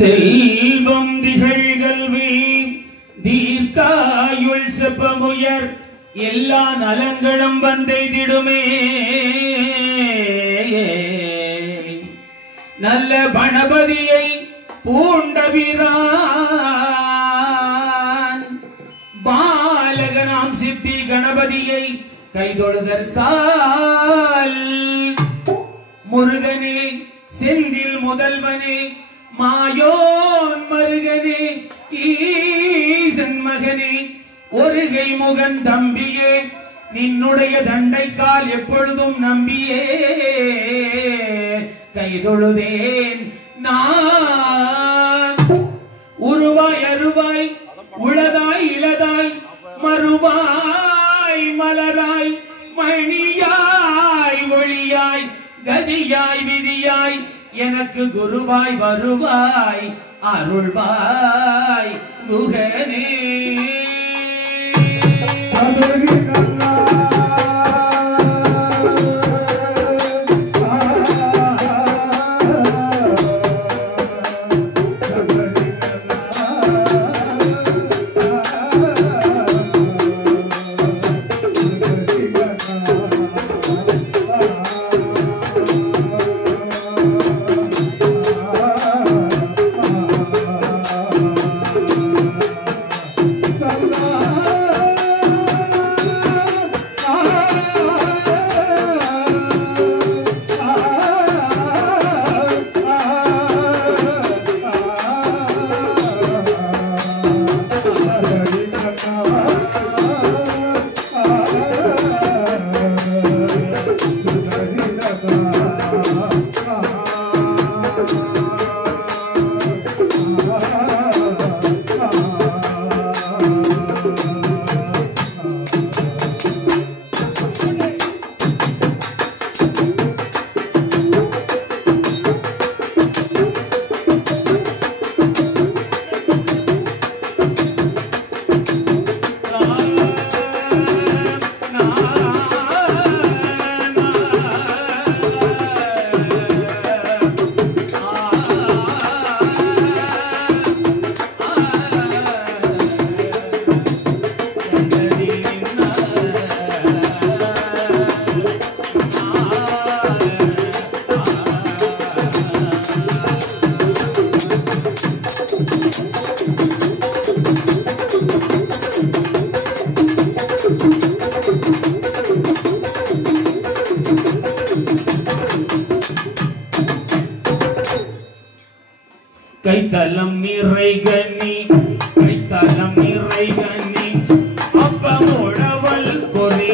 செல்வம் திகழ்கல்வி தீர்க்காயுள் செப்பமுயர் எல்லா நலங்களும் வந்தெய்திடுமே. நல்ல கணபதியை பூண்டவீரான் பாலகனாம் சித்தி கணபதியை கைதொழுதற்கால் முருகனே செந்தில் முதல்வனே மாயோன் மருகனே ஈசன் மகனே ஒருகை முகன் தம்பியே நின்னுடைய தண்டைக்கால் எப்பொழுதும் நம்பியே கைதொழுதேன் நான். உருவாய் அருவாய் உளதாய் இளதாய் மறுவாய் மலராய் மணியாய் ஒளியாய் கதியாய் விதியாய் எனக்கு குருவாய் வருவாய் அருள்வாய் குகனே. கைத்தலம் நிறைகனி கைத்தலம் நிறைகனி அப்பமுழவல் பொறி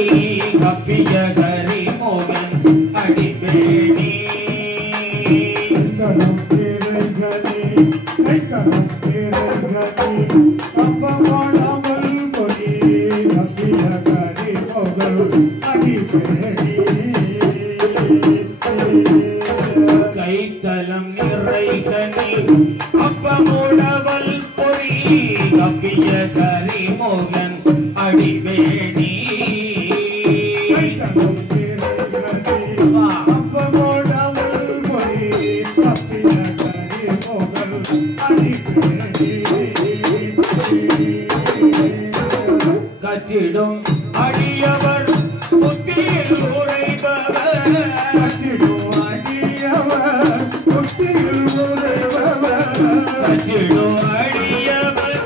கப்பிய கரி மோகன் அடிபேணி. கைத்தலம் நிறைகனி கைத்தலம் நிறைகனி அப்பமுழவல் பொறி கப்பிய கரி மோகன் அடிபேணி. கைத்தலம் நிறைகனி அப்பமுழவல் பொறி கப்பிய கரி மோகன் அடிபேணி. கைத்தலம் நிறைகனி அப்பமுழவல் பொறி கப்பிய கரி மோகன் அடிபேணி. கற்றிடும் அடியவர் புத்தியில் உரைபவர் கற்றிடும் அடியவர் புத்தியில் உரைபவர் கற்றிடும் அடியவர்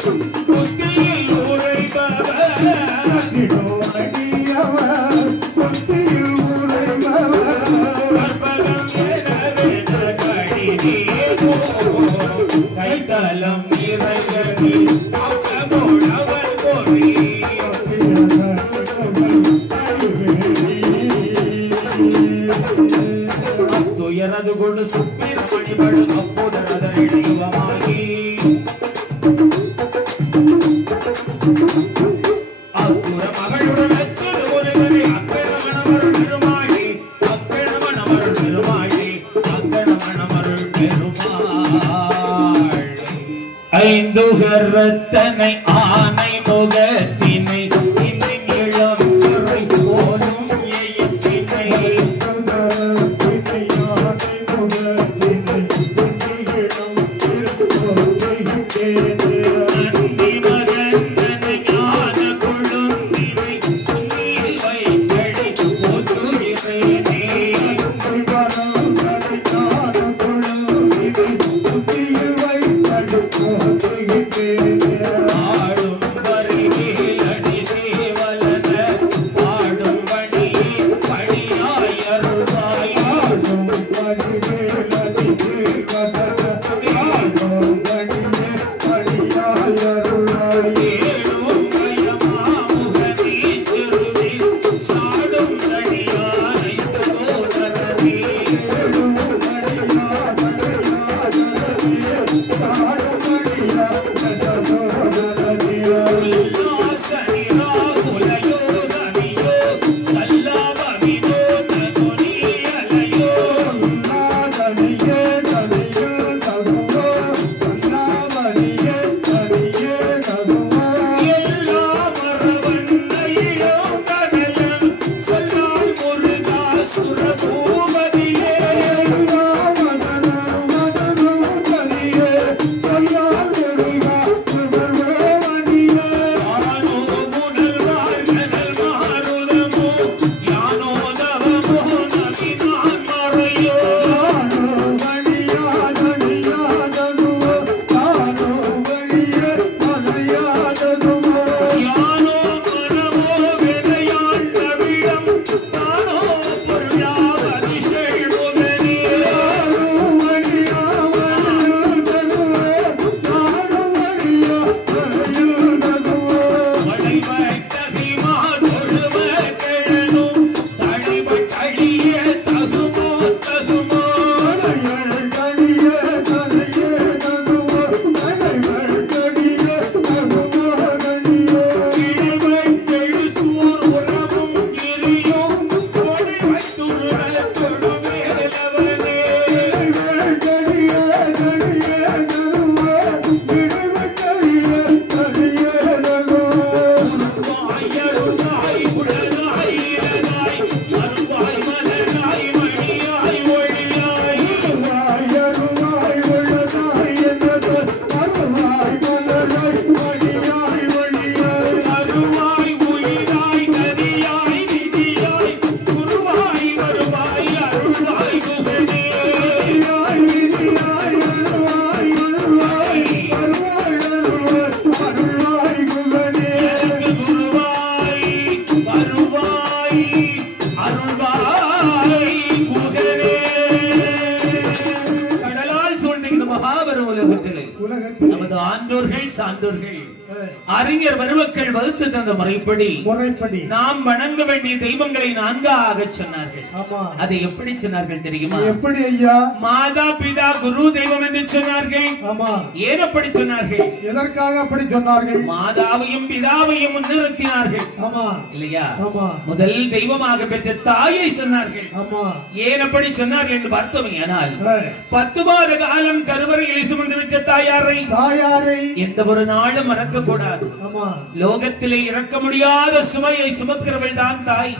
புத்தியில் உரைபவர் கற்றிடும் அடியவர் புத்தியில் உரைபவர் கற்பகம் எனவென கடிதேவோ. கைத்தலம் நிறைகனி அப்பமுழவல் பொறி துயரது கொண்டு சுப்பிரமணி படு அப்போதரதனை தெய்வமாகி அப்புற மகளுடன் அச்சது முருகனை அக்கணமணமருள் பெருமாளி அக்கணமணமருள் பெருமாளி அக்கணமணமருள் பெருமாளி. ஐந்துகரத்தனை ஆனை முகத்தினை இன்னின் இளம் துறை போலும் எயிற்றினை ஆனை முகத்தினை இன்னின் இளம் நமது ஆண்டோர்கள் சான்றோர்கள் அறிஞர் பெருமக்கள் வகுத்து தந்த முறைப்படி நாம் வணங்க வேண்டிய தெய்வங்களை நான்காக சொன்னார்கள். அதை எப்படி சொன்னார்கள் தெரியுமா? எப்படி ஐயா? மாதா பிதா குரு தெய்வம் என்று சொன்னார்கள். ஏன் அப்படி சொன்னார்கள்? எதற்காக அப்படி சொன்னார்கள்? மாதாவையும் பிதாவையும் முன்னிறுத்தினார்கள் இல்லையா? முதல் தெய்வமாக பெற்ற தாயை சொன்னார்கள். ஏன் அப்படி சொன்னார்கள் என்று பார்த்தோமே, ஆனால் 10 மாத காலம் கருவறையில் சுமந்து விட்ட தாயாரை எந்த ஒரு நாளும் மறக்க கூடாது. லோகத்திலே இறக்க முடியாத சுமையை சுமக்கிறவள் தான் தாய்.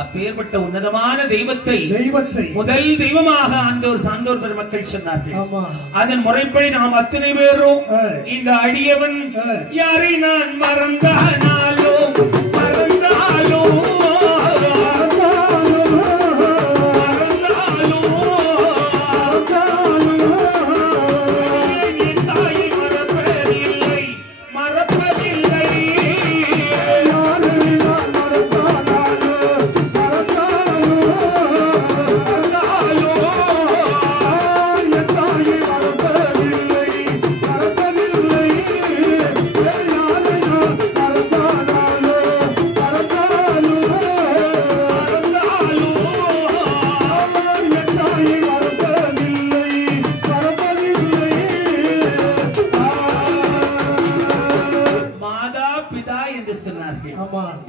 அப்பேற்பட்ட உன்னதமான தெய்வத்தை முதல் தெய்வமாக ஆண்டோர் சான்றோர் பெருமக்கள் சொன்னார்கள். அதன் முறைப்படி நாம் அத்தனை பேரும் இந்த அடியவன் யாரை நான் மறந்தானாலோ மறந்தாலோ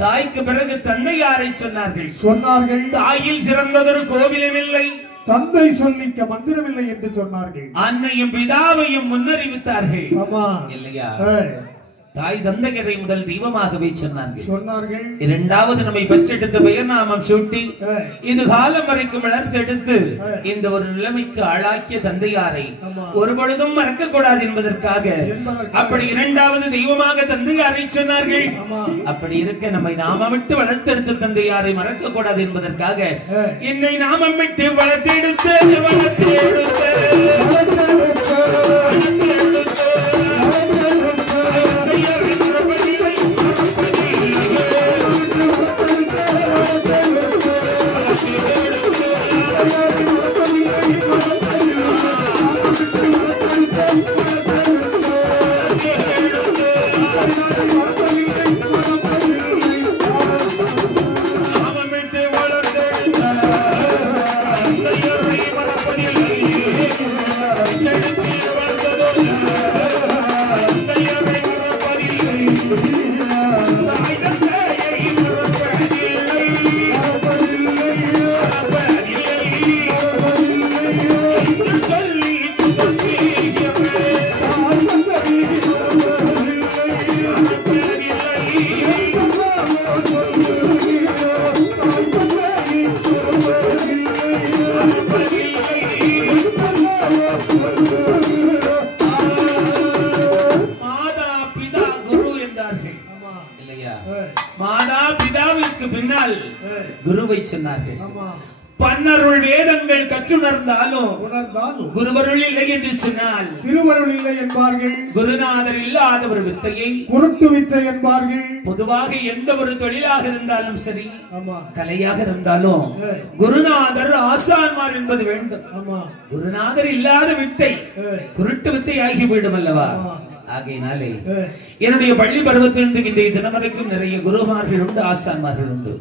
தாய்க்கு பிறகு தந்தை யாரை சொன்னார்கள்? தாயில் சிறந்ததொரு கோவிலும் இல்லை, தந்தை சொல்லிக்க மந்திரமில்லை என்று சொன்னார்கள். அன்னையும் பிதாவையும் முன்னறிவித்தார்கள் இல்லையா? தாய் தந்தையரை முதல் தெய்வமாகவே சொன்னார்கள். இரண்டாவது நம்மை பெற்றெடுத்த பெயர் நாமம் சூட்டி இது காலம் வரைக்கும் வளர்த்தெடுத்து இந்த ஒரு நிலைமைக்கு ஆளாக்கிய தந்தையாரை ஒரு பொழுதும் மறக்க கூடாது என்பதற்காக அப்படி இரண்டாவது தெய்வமாக தந்தையாரை சொன்னார்கள். அப்படி இருக்க நம்மை நாமம் விட்டு வளர்த்தெடுத்த தந்தையாரை மறக்க கூடாது என்பதற்காக என்னை நாமம் விட்டு வளர்த்தெடுத்து குருவை சொன்னார்கள். பன்னருள் வேதங்கள் கற்றுணர்ந்தாலும் குருவருள் இல்லை என்று சொன்னால் திருவருள் இல்லை என்பார்கள். குருநாதர் இல்லாத ஒரு வித்தையை குருட்டு வித்தை என்பார்கள். பொதுவாக எந்த ஒரு தொழிலாக இருந்தாலும் சரி, கலையாக இருந்தாலும் குருநாதர் ஆசான்மார் என்பது வேண்டும். குருநாதர் இல்லாத வித்தை குருட்டு வித்தை ஆகிவிடும் அல்லவா? ஆகையினாலே என்னுடைய பள்ளி பருவத்திலிருந்து இன்றைய தினம் வரைக்கும் நிறைய குருமார்கள் உண்டு, ஆசான்மார்கள் உண்டு.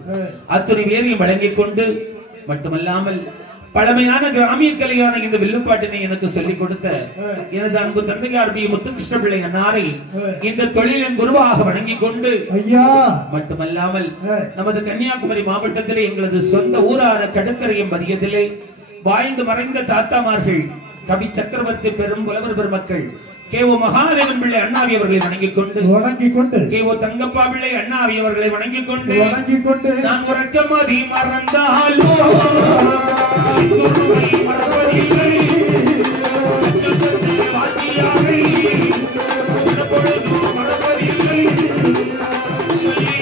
அத்துணை பேரையும் வழங்கிக் கொண்டு மட்டுமல்லாமல் பழமையான கிராமிய கலையான இந்த வில்லுப்பாட்டினை எனக்கு சொல்லிக் கொடுத்த எனது அன்பு தந்தையார் பி முத்துகிருஷ்ண பிள்ளை அன்னாரை இந்த தொழிலின் குருவாக வணங்கிக் கொண்டு மட்டுமல்லாமல் நமது கன்னியாகுமரி மாவட்டத்திலே எங்களது சொந்த ஊரான கடற்கரையும் பதியத்திலே வாழ்ந்து மறைந்த தாத்தாமார்கள் கவி சக்கரவர்த்தி பெரும் புலவர் பெருமக்கள் கேவோ மகாதேவன் பிள்ளை அண்ணாவி அவர்களை வணங்கிக் கொண்டு கேவோ தங்கப்பா பிள்ளை அண்ணாவி அவர்களை வணங்கிக் கொண்டு நான் உறக்கமதி மறந்தாலோ குருவை மறப்பதில்லை வாத்தியாரை பொழுதும் மறப்பதில்லை சொல்லி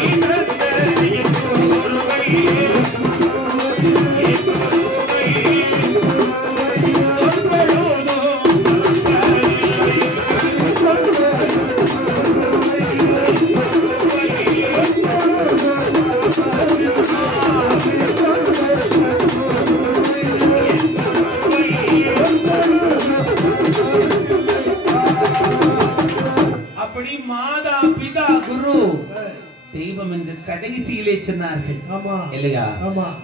தெய்வம் என்று கடைசியிலே சொன்னார்கள் இல்லையா?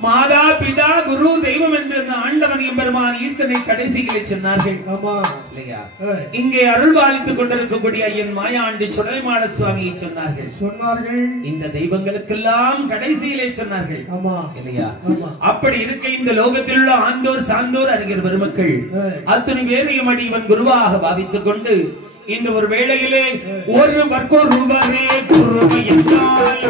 மாதா பிதா குரு தெய்வம் என்று ஆண்டவன் எம்பெருமான் ஈசனை கடைசியிலே சொன்னார்கள் இல்லையா? இங்கே அருள்பாலித்துக் கொண்டிருக்கக்கூடிய ஐயன் மாயாண்டி சுடலைமாட சுவாமியை சொன்னார்கள். இந்த தெய்வங்களுக்கெல்லாம் கடைசியிலே சொன்னார்கள் இல்லையா? அப்படி இருக்க இந்த லோகத்தில் உள்ள ஆண்டோர் சான்றோர் அறிஞர் பெருமக்கள் அத்தனை பேரையும் அடி இவன் குருவாக பாவித்துக் கொண்டு இந்த ஒரு வேளையிலே ஒருவரே குருவை என்றால்